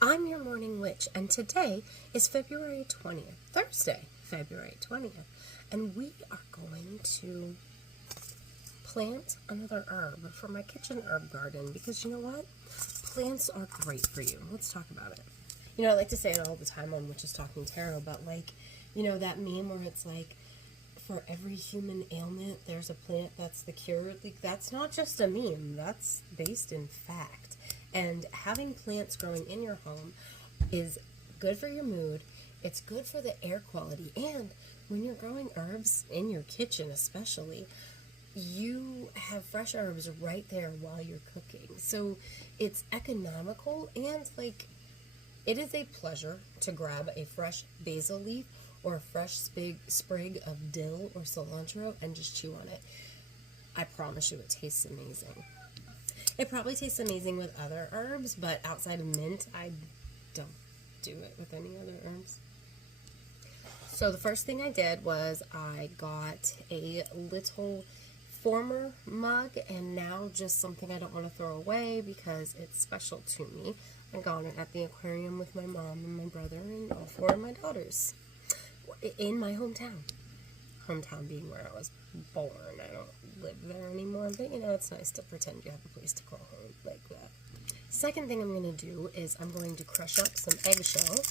I'm your morning witch, and today is February 20th, Thursday, February 20th, and we are going to plant another herb for my kitchen herb garden because you know what? Plants are great for you. Let's talk about it. You know, I like to say it all the time on Witches Talking Tarot, but that meme where it's like, for every human ailment, there's a plant that's the cure. Like, that's not just a meme, that's based in fact. And having plants growing in your home is good for your mood, it's good for the air quality, and when you're growing herbs in your kitchen especially, you have fresh herbs right there while you're cooking. So it's economical, and it is a pleasure to grab a fresh basil leaf or a fresh sprig of dill or cilantro and just chew on it. I promise you it tastes amazing. It probably tastes amazing with other herbs, but outside of mint, I don't do it with any other herbs. So the first thing I did was I got a little former mug, and now just something I don't want to throw away because it's special to me. I got it at the aquarium with my mom and my brother and all four of my daughters in my hometown. Hometown being where I was born. I don't live there anymore, but it's nice to pretend you have a place to call home like that. Second thing I'm going to do is I'm going to crush up some eggshell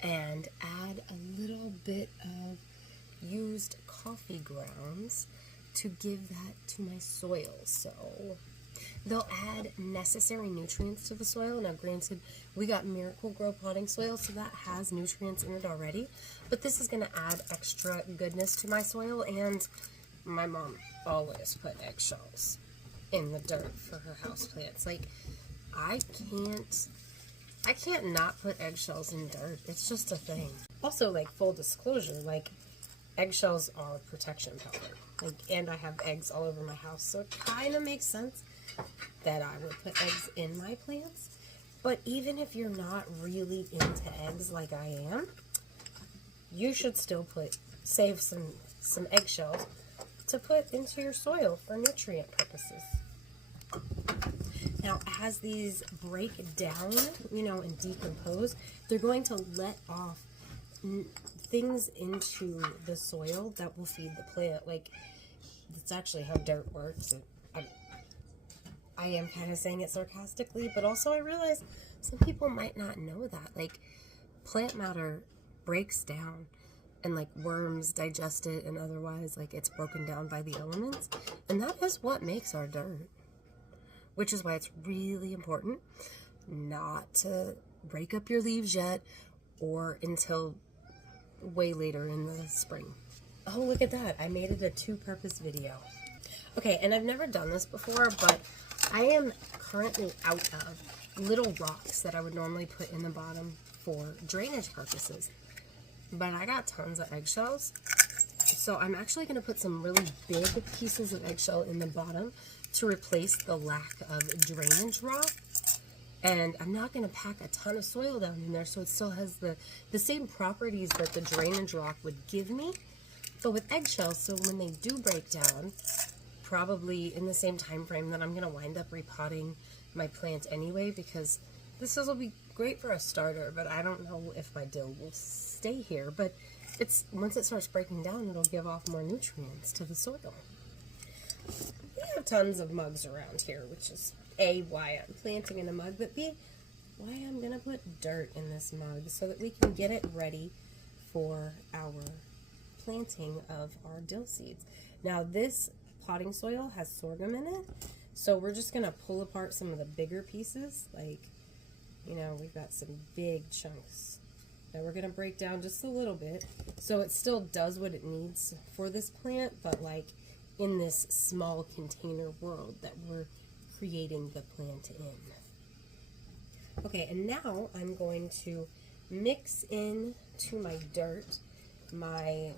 and add a little bit of used coffee grounds to give that to my soil. So they'll add necessary nutrients to the soil. Now granted, we got Miracle-Gro potting soil, so that has nutrients in it already, but this is going to add extra goodness to my soil. And my mom always put eggshells in the dirt for her houseplants. I can't not put eggshells in dirt. It's just a thing. Also, full disclosure, eggshells are protection powder. And I have eggs all over my house, so it kind of makes sense that I would put eggs in my plants. But even if you're not really into eggs like I am, you should still save some eggshells to put into your soil for nutrient purposes. Now, as these break down, and decompose, they're going to let off things into the soil that will feed the plant. That's actually how dirt works. I am kind of saying it sarcastically, but also I realize some people might not know that. Plant matter breaks down, and worms digest it, and otherwise it's broken down by the elements, and that is what makes our dirt. Which is why it's really important not to break up your leaves yet, or until way later in the spring. Oh, look at that. I made it a two-purpose video. Okay, and I've never done this before, but I am currently out of little rocks that I would normally put in the bottom for drainage purposes. But I got tons of eggshells, so I'm actually going to put some really big pieces of eggshell in the bottom to replace the lack of drainage rock. And I'm not going to pack a ton of soil down in there, so it still has the same properties that the drainage rock would give me, but with eggshells, so when they do break down, probably in the same time frame that I'm going to wind up repotting my plant anyway, because this will be great for a starter, but I don't know if my dill will stay here. But once it starts breaking down, it'll give off more nutrients to the soil. We have tons of mugs around here, which is A, why I'm planting in a mug, but B, why I'm going to put dirt in this mug so that we can get it ready for our planting of our dill seeds. Now this potting soil has sorghum in it, so we're just going to pull apart some of the bigger pieces. We've got some big chunks that we're going to break down just a little bit, so it still does what it needs for this plant, but in this small container world that we're creating the plant in. Okay, and now I'm going to mix in to my dirt my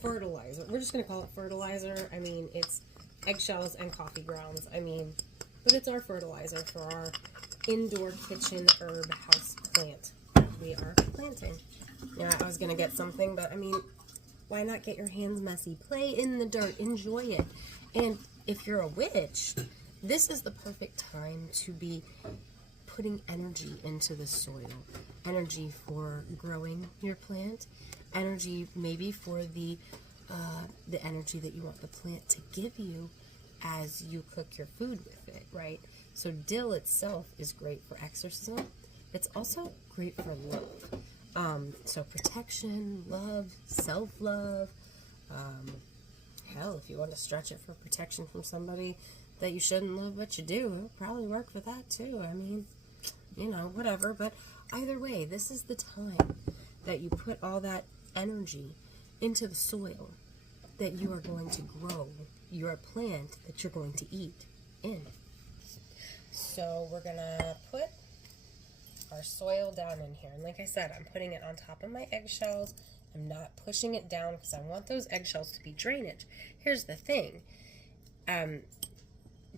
fertilizer. We're just going to call it fertilizer. I mean, it's eggshells and coffee grounds. But it's our fertilizer for our indoor kitchen herb house plant we are planting. Yeah, I was going to get something, but why not get your hands messy? Play in the dirt, enjoy it. And if you're a witch, this is the perfect time to be putting energy into the soil. Energy for growing your plant, energy maybe for the energy that you want the plant to give you as you cook your food with it, right? So dill itself is great for exorcism. It's also great for love. So protection, love, self-love. Hell, if you want to stretch it for protection from somebody that you shouldn't love but you do, it'll probably work for that too. I mean, you know, whatever. But either way, this is the time that you put all that energy into the soil that you are going to grow your plant that you're going to eat in. So we're gonna put our soil down in here. And like I said, I'm putting it on top of my eggshells. I'm not pushing it down because I want those eggshells to be drainage. Here's the thing.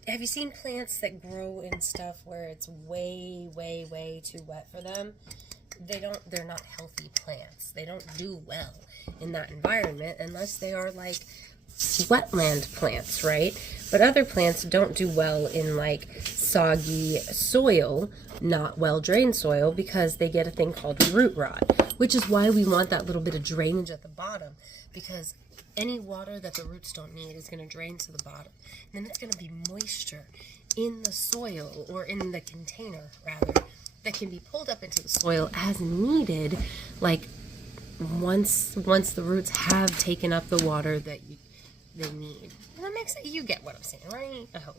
Have you seen plants that grow in stuff where it's way, way, way too wet for them? They're not healthy plants. They don't do well in that environment unless they are like wetland plants, right? But other plants don't do well in like soggy soil, not well drained soil, because they get a thing called root rot, which is why we want that little bit of drainage at the bottom, because any water that the roots don't need is going to drain to the bottom. And then it's going to be moisture in the soil, or in the container rather, that can be pulled up into the soil as needed, like once the roots have taken up the water that they need. And that makes it, you get what I'm saying, right? I hope.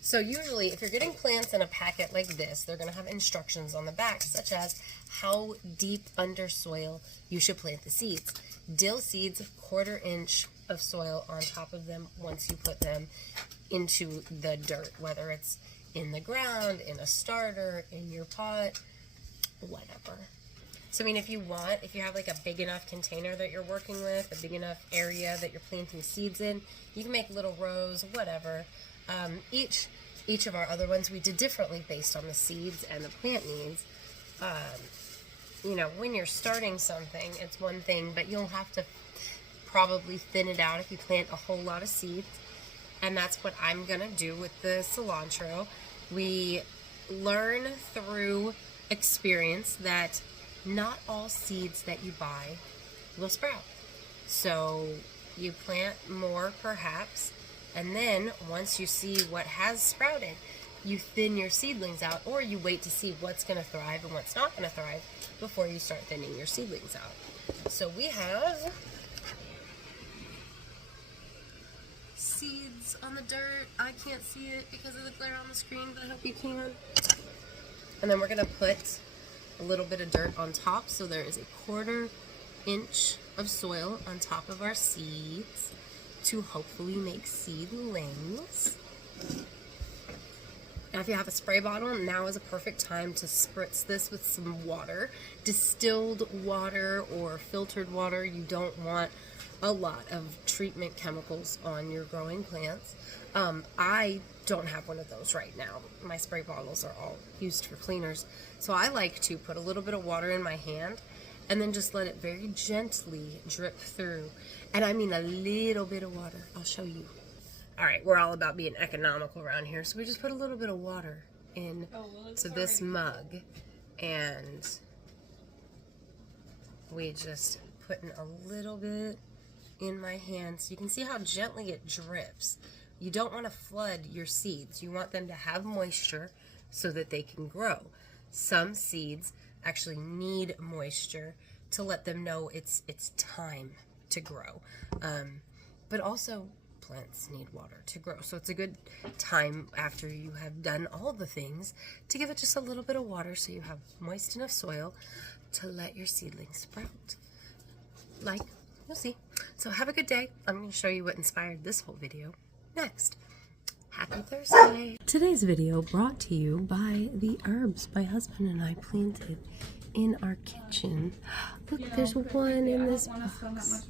So usually if you're getting plants in a packet like this, they're going to have instructions on the back, such as how deep under soil you should plant the seeds. Dill seeds, 1/4 inch of soil on top of them once you put them into the dirt, whether it's in the ground, in a starter, in your pot, whatever. So I mean, if you have like a big enough container that you're working with, a big enough area that you're planting seeds in, you can make little rows, whatever. Each of our other ones we did differently based on the seeds and the plant needs. You know, when you're starting something, it's one thing, but you'll have to probably thin it out if you plant a whole lot of seeds. And that's what I'm gonna do with the cilantro. We learn through experience that not all seeds that you buy will sprout. So you plant more perhaps, and then once you see what has sprouted, you thin your seedlings out, or you wait to see what's going to thrive and what's not going to thrive before you start thinning your seedlings out. So we have seeds on the dirt. I can't see it because of the glare on the screen, but I hope you can. And then we're going to put a little bit of dirt on top, so there is a 1/4 inch of soil on top of our seeds to hopefully make seedlings. Now if you have a spray bottle, now is a perfect time to spritz this with some water. Distilled water or filtered water. You don't want a lot of treatment chemicals on your growing plants. I don't have one of those right now. My spray bottles are all used for cleaners. So I like to put a little bit of water in my hand and then just let it very gently drip through. And I mean a little bit of water. I'll show you. All right, we're all about being economical around here, so we just put a little bit of water in to this mug, and we just put in a little bit in my hand, so you can see how gently it drips. You don't want to flood your seeds. You want them to have moisture so that they can grow. Some seeds actually need moisture to let them know it's time to grow. But also plants need water to grow. So it's a good time after you have done all the things to give it just a little bit of water so you have moist enough soil to let your seedlings sprout. Like, you'll see. So have a good day. I'm going to show you what inspired this whole video next. Happy Thursday. Today's video brought to you by the herbs my husband and I planted in our kitchen. Look, there's one in this box.